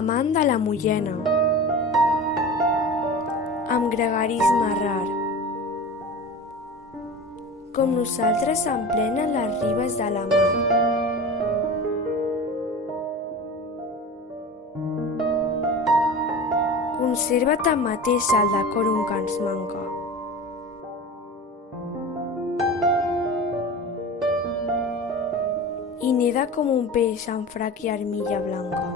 amant de la mullena, amb gregarisme rar, com nosaltres en plenen les ribes de la mar. Conserva tanmateix el decòrum que ens manca. I neda com un peix amb frac i armilla blanca.